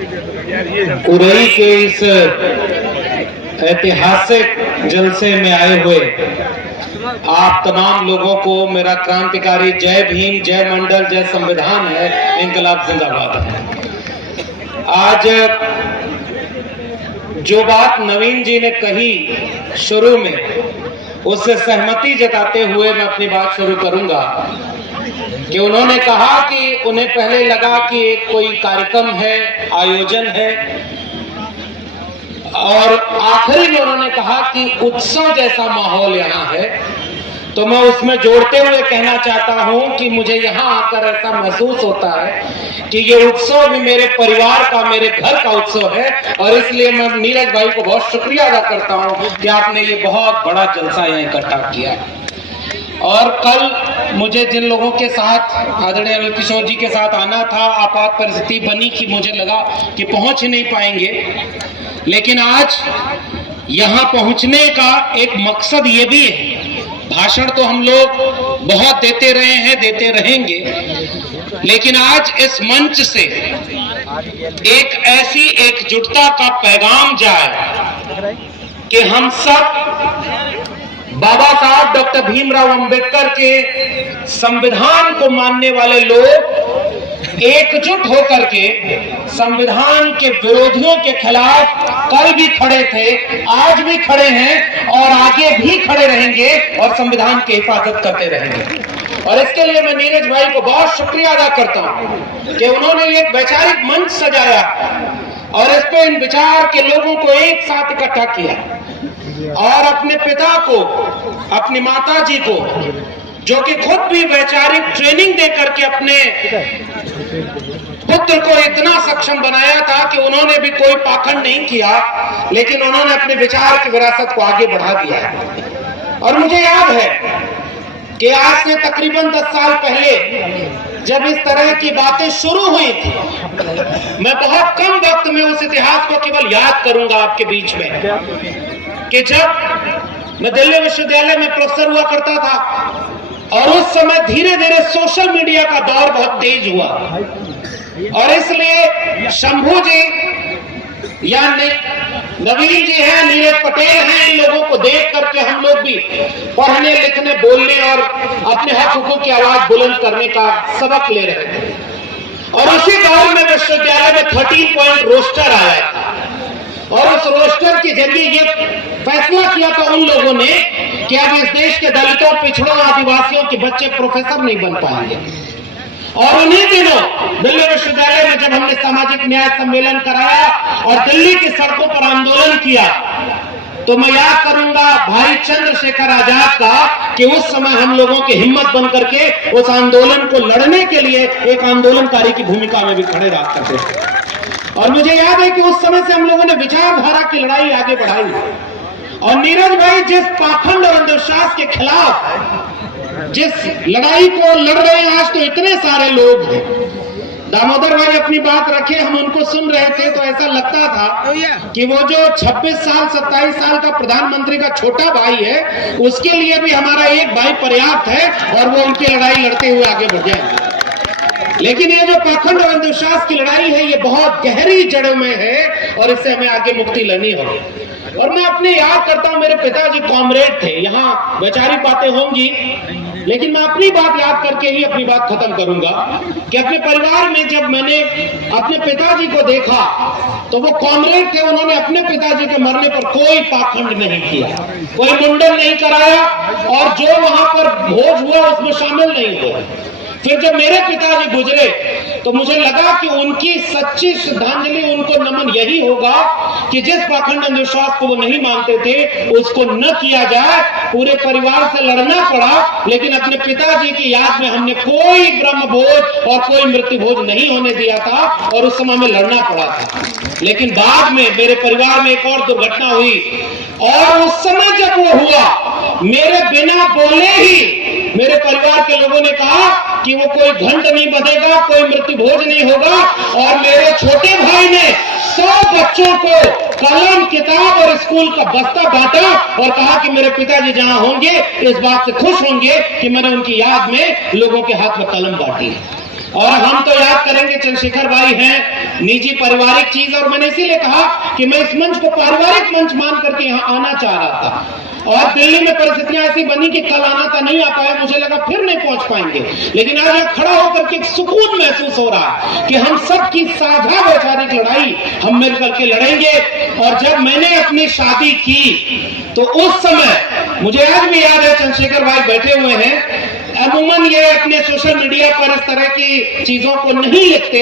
उरई के इस ऐतिहासिक जलसे में आए हुए आप तमाम लोगों को मेरा क्रांतिकारी जय भीम, जय मंडल, जय संविधान है, इंकलाब जिंदाबाद है। आज जो बात नवीन जी ने कही शुरू में, उससे सहमति जताते हुए मैं अपनी बात शुरू करूंगा कि उन्होंने कहा कि उन्हें पहले लगा कि एक कोई कार्यक्रम है, आयोजन है, और आखिरी में उन्होंने कहा कि उत्सव जैसा माहौल यहाँ है। तो मैं उसमें जोड़ते हुए कहना चाहता हूं कि मुझे यहाँ आकर ऐसा महसूस होता है कि ये उत्सव भी मेरे परिवार का, मेरे घर का उत्सव है, और इसलिए मैं नीरज भाई को बहुत शुक्रिया अदा करता हूं कि आपने ये बहुत बड़ा जलसा यहाँ इकट्ठा किया। और कल मुझे जिन लोगों के साथ, आदरणीय अनिल किशोर जी के साथ आना था, आपात परिस्थिति बनी कि मुझे लगा कि पहुंच नहीं पाएंगे, लेकिन आज यहाँ पहुंचने का एक मकसद ये भी है। भाषण तो हम लोग बहुत देते रहे हैं, देते रहेंगे, लेकिन आज इस मंच से एक ऐसी एकजुटता का पैगाम जाए कि हम सब बाबा साहब डॉक्टर भीमराव अंबेडकर के संविधान को मानने वाले लोग एकजुट होकर के संविधान के विरोधियों के खिलाफ कल भी खड़े थे, आज भी खड़े हैं और आगे भी खड़े रहेंगे और संविधान की हिफाजत करते रहेंगे। और इसके लिए मैं नीरज भाई को बहुत शुक्रिया अदा करता हूं कि उन्होंने एक वैचारिक मंच सजाया और इस पे इन विचार के लोगों को एक साथ इकट्ठा किया, और अपने पिता को, अपनी माता जी को, जो कि खुद भी वैचारिक ट्रेनिंग दे करके अपने पुत्र को इतना सक्षम बनाया था कि उन्होंने भी कोई पाखंड नहीं किया, लेकिन उन्होंने अपने विचार की विरासत को आगे बढ़ा दिया। और मुझे याद है कि आज से तकरीबन 10 साल पहले जब इस तरह की बातें शुरू हुई थी, मैं बहुत कम वक्त में उस इतिहास को केवल याद करूंगा आपके बीच में, कि जब मैं दिल्ली विश्वविद्यालय में प्रोफेसर हुआ करता था और उस समय धीरे धीरे सोशल मीडिया का दौर बहुत तेज हुआ, और इसलिए शंभू जी या नवीन जी हैं, नीरज पटेल हैं, इन लोगों को देख करके हम लोग भी पढ़ने, लिखने, बोलने और अपने हक हुकूक की आवाज बुलंद करने का सबक ले रहे थे। और उसी दौर में विश्वविद्यालय में 13 पॉइंट रोस्टर आया था, और उस रोस्टर के जरिए ये फैसला किया था उन लोगों ने कि अब इस देश के दलितों, पिछड़ों, आदिवासियों के बच्चे प्रोफेसर नहीं बन पाएंगे। और उन्हीं दिनों दिल्ली विश्वविद्यालय में जब हमने सामाजिक न्याय सम्मेलन कराया और दिल्ली की सड़कों पर आंदोलन किया, तो मैं याद करूंगा भाई चंद्रशेखर आजाद का कि उस समय हम लोगों की हिम्मत बन करके उस आंदोलन को लड़ने के लिए एक आंदोलनकारी की भूमिका में भी खड़े रहा करते थे। और मुझे याद है कि उस समय से हम लोगों ने विचारधारा की लड़ाई आगे बढ़ाई। और नीरज भाई जिस पाखंड और अंधविश्वास के खिलाफ जिस लड़ाई को लड़ रहे हैं, आज तो इतने सारे लोग हैं। दामोदर भाई अपनी बात रखे, हम उनको सुन रहे थे तो ऐसा लगता था कि वो जो 26 साल 27 साल का प्रधानमंत्री का छोटा भाई है, उसके लिए भी हमारा एक भाई पर्याप्त है और वो उनकी लड़ाई लड़ते हुए आगे बढ़ जाए। लेकिन ये जो पाखंड और अंधविश्वास की लड़ाई है, ये बहुत गहरी जड़ों में है और इससे हमें आगे मुक्ति लेनी होगी। और मैं अपने याद करता हूं, मेरे पिताजी कॉमरेड थे, यहाँ वैचारिक बातें होंगी, लेकिन मैं अपनी बात याद करके ही अपनी बात खत्म करूंगा कि अपने परिवार में जब मैंने अपने पिताजी को देखा तो वो कॉमरेड थे, उन्होंने अपने पिताजी के मरने पर कोई पाखंड नहीं किया, कोई मुंडन नहीं कराया, और जो वहां पर भोज हुआ उसमें शामिल नहीं हुआ। फिर जब मेरे पिताजी गुजरे तो मुझे लगा कि उनकी सच्ची श्रद्धांजलि, उनको नमन यही होगा कि जिस पाखंड अंधविश्वास को वो नहीं मानते थे उसको न किया जाए। पूरे परिवार से लड़ना पड़ा, लेकिन अपने पिताजी की याद में हमने कोई ब्रह्म भोज और कोई मृत्यु भोज नहीं होने दिया था, और उस समय में लड़ना पड़ा था। लेकिन बाद में मेरे परिवार में एक और दुर्घटना हुई, और उस समय जब वो हुआ, मेरे बिना बोले ही मेरे परिवार के लोगों ने कहा कि वो कोई घंट नहीं बंधेगा, कोई मृत्यु भोज नहीं होगा, और मेरे छोटे भाई ने 100 बच्चों को कलम, किताब और स्कूल का बस्ता बांटा और कहा कि मेरे पिताजी जहां होंगे इस बात से खुश होंगे कि मैंने उनकी याद में लोगों के हाथ में कलम बांटी। और हम तो याद करेंगे चंद्रशेखर भाई हैं निजी पारिवारिक चीज, और मैंने इसीलिए कहा कि मैं इस मंच को पारिवारिक मंच मान करके यहाँ आना चाह रहा था। और दिल्ली में परिस्थितियां ऐसी बनी कि कल आना था, नहीं आ पाया, मुझे लगा फिर नहीं पहुंच पाएंगे, लेकिन आज यहाँ खड़ा होकर के एक सुकून महसूस हो रहा है कि हम सबकी साझा वैचारिक लड़ाई हम मिलकर के लड़ेंगे। और जब मैंने अपनी शादी की तो उस समय मुझे आज भी याद है, चंद्रशेखर भाई बैठे हुए हैं, अमूमन ये अपने सोशल मीडिया पर इस तरह की चीजों को नहीं लिखते,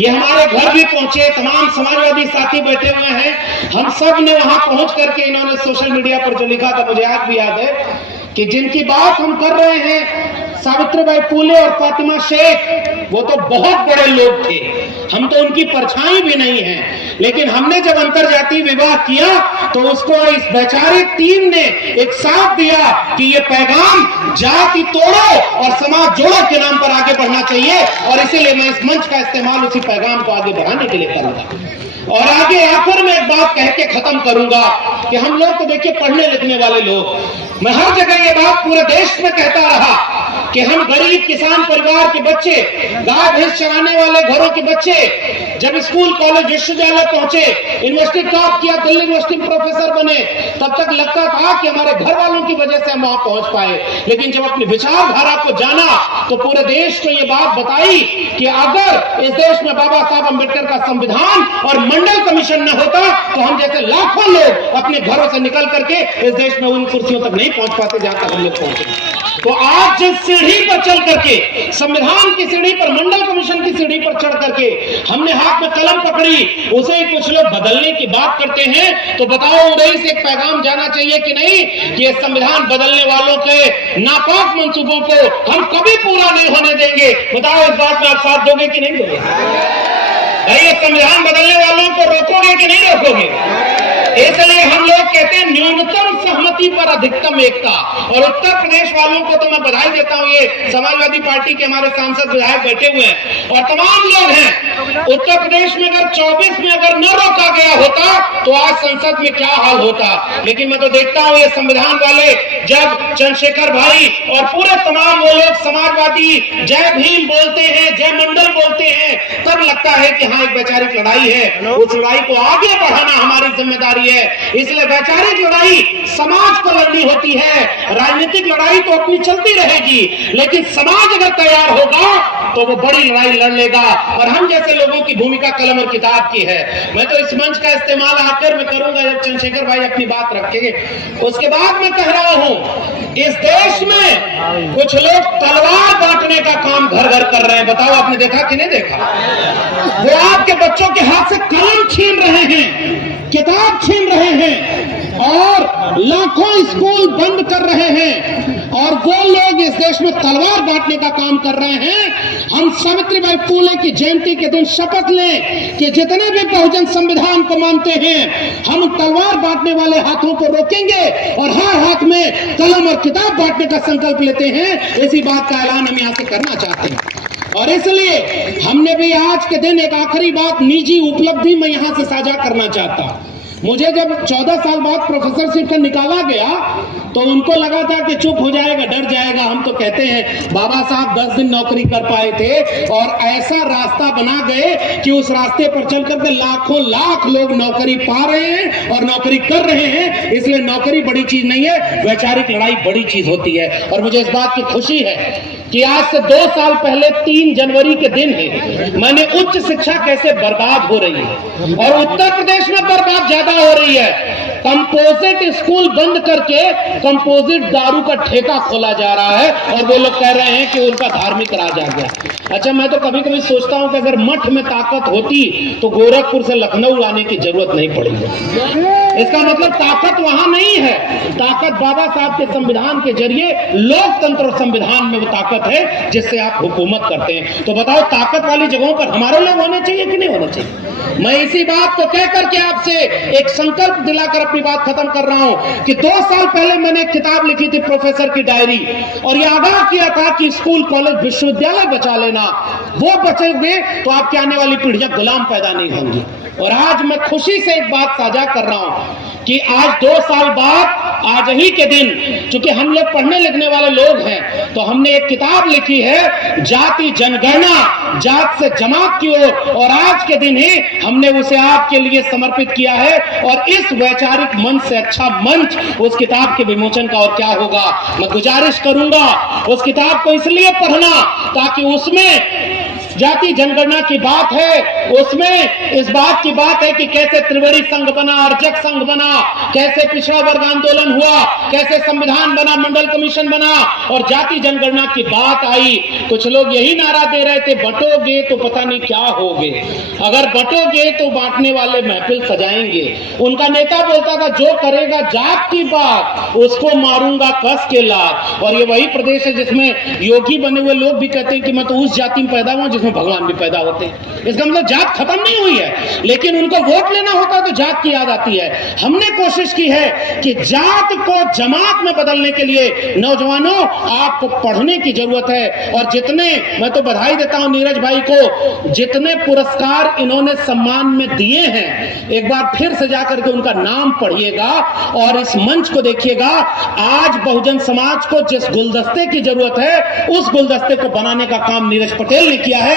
ये हमारे घर भी पहुंचे, तमाम समाजवादी साथी बैठे हुए हैं, हम सब ने वहां पहुंच करके इन्होंने सोशल मीडिया पर जो लिखा था, मुझे आज भी याद है कि जिनकी बात हम कर रहे हैं सावित्रीबाई फुले और फातिमा शेख, वो तो बहुत बड़े लोग थे, हम तो उनकी परछाई भी नहीं है, लेकिन हमने जब अंतरजातीय विवाह किया तो उसको इस वैचारिक टीम ने एक साथ दिया कि ये पैगाम जाति तोड़ो और समाज जोड़ो के नाम पर आगे बढ़ना चाहिए। और इसीलिए मैं इस मंच का इस्तेमाल उसी पैगाम को आगे बढ़ाने के लिए करूंगा। और आगे आखिर में एक बात कह के खत्म करूंगा कि हम लोग तो देखिए पढ़ने लिखने वाले लोग, मैं हर जगह ये बात पूरे देश में कहता रहा कि हम गरीब किसान परिवार के बच्चे, गाय भैंस चराने वाले घरों के बच्चे जब स्कूल कॉलेज विश्वविद्यालय पहुंचे, यूनिवर्सिटी टॉप किया, दिल्ली यूनिवर्सिटी में प्रोफेसर बने, तब तक लगता था कि हमारे घर वालों की वजह से हम वहां पहुंच पाए। लेकिन जब अपनी विचारधारा को जाना तो पूरे देश को ये बात बताई कि अगर इस देश में बाबा साहब अम्बेडकर का संविधान और मंडल कमीशन न होता तो हम जैसे लाखों लोग अपने घरों से निकल करके इस देश में उन कुर्सियों तक नहीं पहुंच पाते जहां तक हम लोग पहुंचे। तो आज जिस सीढ़ी पर चल करके, संविधान की सीढ़ी पर, मंडल कमीशन की सीढ़ी पर चढ़ करके हमने हाथ में कलम पकड़ी, उसे ही कुछ लोग बदलने की बात करते हैं, तो बताओ उड़ई से एक पैगाम जाना चाहिए कि नहीं कि संविधान बदलने वालों के नापाक मंसूबों को हम कभी पूरा नहीं होने देंगे। बताओ इस बात में आप साथ दोगे कि नहीं दोगे? भाई संविधान बदलने वालों को रोकोगे कि नहीं रोकोगे? इसलिए हम लोग कहते हैं न्यूनतम सहमति पर अधिकतम एकता। और उत्तर प्रदेश वालों को तो मैं बधाई देता हूं, ये समाजवादी पार्टी के हमारे सांसद विधायक बैठे हुए हैं और तमाम लोग हैं। उत्तर प्रदेश में अगर 24 में अगर न रोका गया होता तो आज संसद में क्या हाल होता। लेकिन मैं तो देखता हूं ये संविधान वाले जब चंद्रशेखर भाई और पूरे तमाम वो लोग समाजवादी जय भीम बोलते हैं, जय मंडल बोलते हैं, तब लगता है कि हाँ एक वैचारिक लड़ाई है, उस लड़ाई को आगे बढ़ाना हमारी जिम्मेदारी है। इसलिए वैचारिक लड़ाई समाज को लड़नी होती है, राजनीतिक लड़ाई तो अपनी चलती रहेगी, लेकिन समाज अगर तैयार होगा तो वो बड़ी लड़ाई लड़ लेगा। और हम जैसे लोगों की भूमिका कलम और किताब की है। मैं तो इस मंच का इस्तेमाल आकर में करूंगा जब चंद्रशेखर भाई अपनी बात रखेंगे। उसके बाद मैं कह रहा हूं इस देश में कुछ लोग तलवार बांटने का काम घर घर कर रहे हैं। बताओ आपने देखा कि नहीं देखा? वो आपके बच्चों के हाथ से कलम छीन रहे हैं, किताब छीन रहे हैं और लाखों स्कूल बंद कर रहे हैं। और वो लोग इस देश में तलवार बांटने का काम कर रहे हैं। हम सावित्रीबाई फुले की जयंती के दिन शपथ लें कि जितने भी बहुजन संविधान को मानते हैं हम तलवार बांटने वाले हाथों को रोकेंगे और हर हाथ में कलम और किताब बांटने का संकल्प लेते हैं। इसी बात का ऐलान हम यहां से करना चाहते हैं। और इसलिए हमने भी आज के दिन एक आखिरी बात, निजी उपलब्धि में यहां से साझा करना चाहता हूं। मुझे जब 14 साल बाद प्रोफेसरशिप का निकाला गया तो उनको लगा था कि चुप हो जाएगा, डर जाएगा। हम तो कहते हैं बाबा साहब 10 दिन नौकरी कर पाए थे और ऐसा रास्ता बना गए कि उस रास्ते पर चल करके लाखों लाख लोग नौकरी पा रहे हैं और नौकरी कर रहे हैं। इसलिए नौकरी बड़ी चीज नहीं है, वैचारिक लड़ाई बड़ी चीज होती है। और मुझे इस बात की खुशी है कि आज से 2 साल पहले 3 जनवरी के दिन है मैंने उच्च शिक्षा कैसे बर्बाद हो रही है और उत्तर प्रदेश में बर्बाद ज्यादा हो रही है। कंपोजिट स्कूल बंद करके कंपोजिट दारू का ठेका खोला जा रहा है और वो लोग कह रहे हैं कि उनका धार्मिक राज आ गया। अच्छा, मैं तो कभी कभी सोचता हूं कि अगर मठ में ताकत होती तो गोरखपुर से लखनऊ आने की जरूरत नहीं पड़ेगी। इसका मतलब ताकत वहां नहीं है, ताकत बाबा साहब के संविधान के जरिए लोकतंत्र और संविधान में वो ताकत है जिससे आप हुकूमत करते हैं। तो बताओ ताकत वाली जगहों पर हमारे लोग होने चाहिए कि नहीं होने चाहिए? मैं इसी बात को कह करके आपसे एक संकल्प दिलाकर अपनी बात खत्म कर रहा हूं कि 2 साल पहले मैंने एक किताब लिखी थी, प्रोफेसर की डायरी, और यह आगाह किया था कि स्कूल कॉलेज विश्वविद्यालय बचा लेना, वो बचेंगे तो आपकी आने वाली पीढ़ियां गुलाम पैदा नहीं होंगी। और आज मैं खुशी से एक बात साझा कर रहा हूं कि आज 2 साल बाद आज ही के दिन, चूंकि हम लोग पढ़ने लिखने वाले लोग हैं, तो हमने एक किताब लिखी है जाति जनगणना जात से जमात की ओर, और आज के दिन ही हमने उसे आपके लिए समर्पित किया है। और इस वैचारिक मंच से अच्छा मंच उस किताब के विमोचन का और क्या होगा। मैं गुजारिश करूंगा उस किताब को इसलिए पढ़ना ताकि उसमें जाति जनगणना की बात है, उसमें इस बात की बात है कि कैसे त्रिवेणी संघ बना, अर्जक संघ बना, कैसे पिछड़ा वर्ग आंदोलन हुआ, कैसे संविधान बना, मंडल कमीशन बना, और जाति जनगणना की बात आई। कुछ लोग यही नारा दे रहे थे, बंटोगे तो पता नहीं क्या होगे, अगर बंटोगे तो बांटने वाले महफिल सजाएंगे। उनका नेता बोलता था जो करेगा जात की बात उसको मारूंगा कस के लात। और ये वही प्रदेश है जिसमें योगी बने हुए लोग भी कहते हैं कि मैं तो उस जाति में पैदा हुआ जिसमें भगवान भी पैदा होते हैं। इसका मतलब जात खत्म नहीं हुई है, लेकिन उनको वोट लेना होता है तो जात की याद आती है। हमने कोशिश की है कि जात को जमात में बदलने के लिए नौजवानों आपको पढ़ने की जरूरत है। और जितने, मैं तो बधाई देता हूं नीरज भाई को, जितने पुरस्कार इन्होंने सम्मान में दिए हैं, एक बार फिर से जाकर के उनका नाम पढ़िएगा और इस मंच को देखिएगा। आज बहुजन समाज को जिस गुलदस्ते की जरूरत है उस गुलदस्ते को बनाने का काम नीरज पटेल ने किया है।